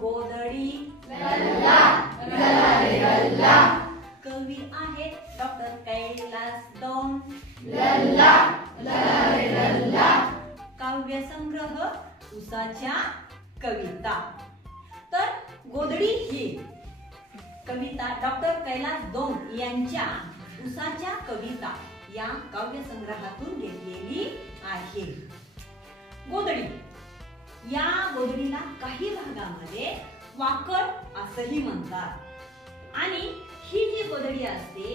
गोधडी लल्ला लल्ला रे लल्ला. कवी आहेत डॉक्टर कैलास दौंड लल्ला लल्ला रे लल्ला. काव्य संग्रह उसाच्या कविता. तर गोधडी ही कविता डॉक्टर कैलास दौंड यांच्या उसाच्या कविता या काव्य संग्रहातून घेतलेली आहे. गोधडी, या गोधडीला काही भागामध्ये वाकड असंही म्हणतात. आणि ही जी गोधडी असते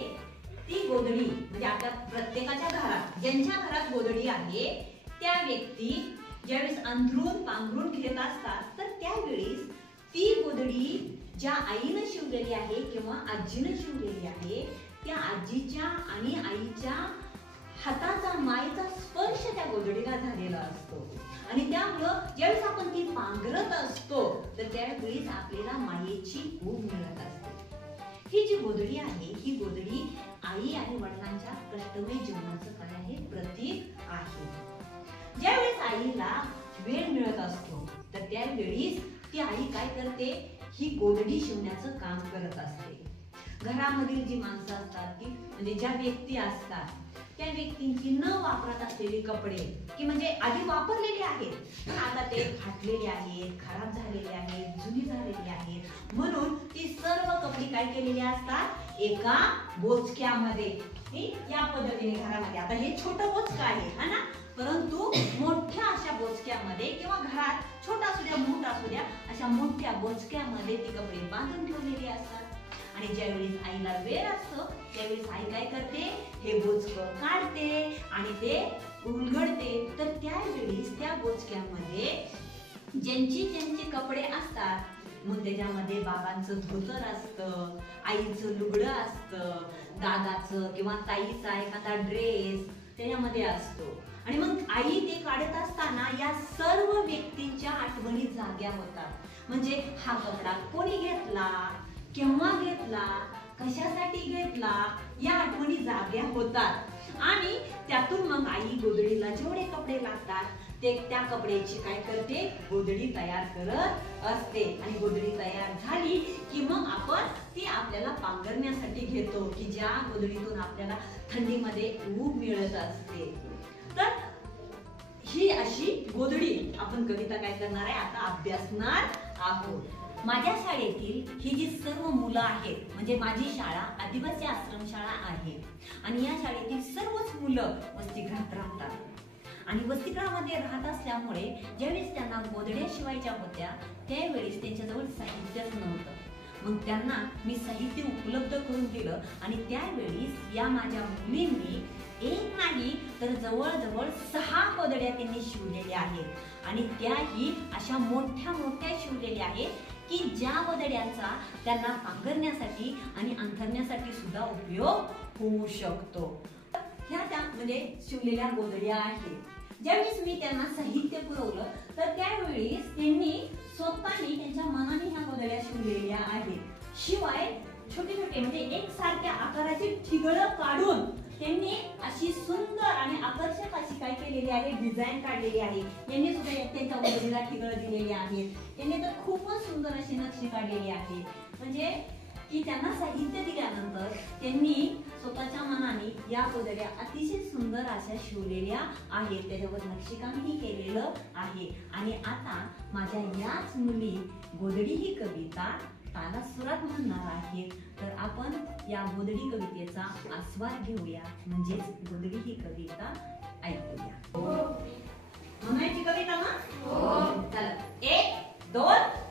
ती गोधडी म्हणजे आपल्या प्रत्येकाच्या घरात, ज्यांच्या घरात गोधडी आहे त्या व्यक्ती ज्यावेळेस अंथरूण पांघरून घेत असतात तर त्यावेळेस ती गोधडी ज्या आईनं शिवलेली आहे किंवा आजीनं शिवलेली आहे त्या आजीच्या आणि आईच्या हाताचा मायेचा स्पर्श त्या गोधडीला झालेला असतो. आणि त्यामुळं ज्यावेळेस आपण ती पांघरत असतो तर त्यावेळेस आपल्याला मायेची ऊब मिळत असते. ही जी गोधडी आहे ही गोधडी आई आणि वडिलांच्या कष्टमय जीवनाचं काय आहे, प्रतीक आहे. ज्यावेळेस आईला वेळ मिळत असतो तर त्यावेळेस ती आई काय करते, ही गोधडी शिवण्याचं काम करत असते. घरामधील जी माणसं असतात की म्हणजे ज्या व्यक्ती असतात त्या व्यक्तींची न वापरत असलेली कपडे की म्हणजे आधी वापरलेले आहेत पण आता ते फाटलेले आहेत, खराब झालेले आहेत, जुनी झालेली आहेत, म्हणून ती सर्व कपडे काय केलेली असतात एका बोचक्यामध्ये या पद्धतीने घरामध्ये. आता हे छोटं बोचकं आहे हा ना, परंतु मोठ्या अशा बोचक्यामध्ये किंवा घरात छोटा असू द्या मोठा असू द्या अशा मोठ्या बोचक्यामध्ये ती कपडे बांधून ठेवलेली असतात. आणि ज्यावेळेस आईला वेळ असतो त्यावेळेस आई काय करते, हे बोचकं काढते आणि ते उलगडते. तर त्यावेळेस त्या बोचक्यामध्ये ज्यांची ज्यांची कपडे असतात मग त्याच्यामध्ये बाबांचं धोतर असतं, आईचं लुगडं असतं, दादाचं किंवा ताईचा एखादा ड्रेस त्याच्यामध्ये असतो. आणि मग आई ते काढत असताना या सर्व व्यक्तींच्या आठवणी जाग्या होतात. म्हणजे हा कपडा कोणी घेतला, केव्हा घेतला, कशासाठी घेतला या आठवणी जाग्या होतात. आणि त्यातून मग आई गोधडीला जेवढे कपडे लागतात ते त्या कपड्याची काय करते, गोधडी तयार करत असते. आणि गोधडी तयार झाली की मग आपण ती आपल्याला पांघरण्यासाठी घेतो की ज्या गोधडीतून आपल्याला थंडीमध्ये ऊब मिळत असते. तर ही अशी गोधडी आपण कविता काय करणार आहे आता अभ्यासणार आहोत. माझ्या शाळेतील ही जी सर्व मुलं आहेत म्हणजे माझी शाळा आदिवासी आश्रमशाळा आहे आणि या शाळेतील सर्वच मुलं वसतिगृहात राहतात. आणि वसतिगृहामध्ये राहत असल्यामुळे ज्यावेळेस त्यांना गोधड्या शिवायच्या होत्या त्यावेळेस त्यांच्याजवळ साहित्यच नव्हतं. मग त्यांना मी साहित्य उपलब्ध करून दिलं आणि त्यावेळेस या माझ्या मुलींनी एक नाही तर जवळजवळ 6 गोधड्या त्यांनी शिवलेल्या आहेत. आणि त्याही अशा मोठ्या मोठ्या शिवलेल्या आहेत की ज्या गोधड्यांचा त्यांना पांघरण्यासाठी आणि अंथरण्यासाठी सुद्धा उपयोग होऊ शकतो. ह्या त्या म्हणजे शिवलेल्या गोधड्या आहेत. ज्यावेळेस मी त्यांना साहित्य पुरवलं तर त्यावेळेस त्यांनी स्वतःने त्यांच्या मनाने ह्या गोधड्या शिवलेल्या आहेत. शिवाय छोटे छोटे म्हणजे एकसारख्या आकाराची ठिगळं काढून त्यांनी अशी सुंदर आणि आकर्षक अशी काय केलेली आहे, डिझाईन काढलेली आहे. यांनी सुद्धा त्यांच्या गोधडीला ठिगळं दिलेली आहेत. यांनी तर खूपच सुंदर अशी नक्षी काढलेली आहे. म्हणजे की त्यांना साहित्य दिल्यानंतर त्यांनी स्वतःच्या मनाने या गोधड्या अतिशय सुंदर अशा शिवलेल्या आहेत. त्याच्यावर नक्षीकामही केलेलं आहे. आणि आता माझ्या याच मुली गोधडी ही कविता तालासुरात म्हणणार आहेत. तर आपण या गोधडी कवितेचा आस्वाद घेऊया म्हणजेच गोधडी ही कविता ऐकूया. म्हणायची कविता ना? चला 1 2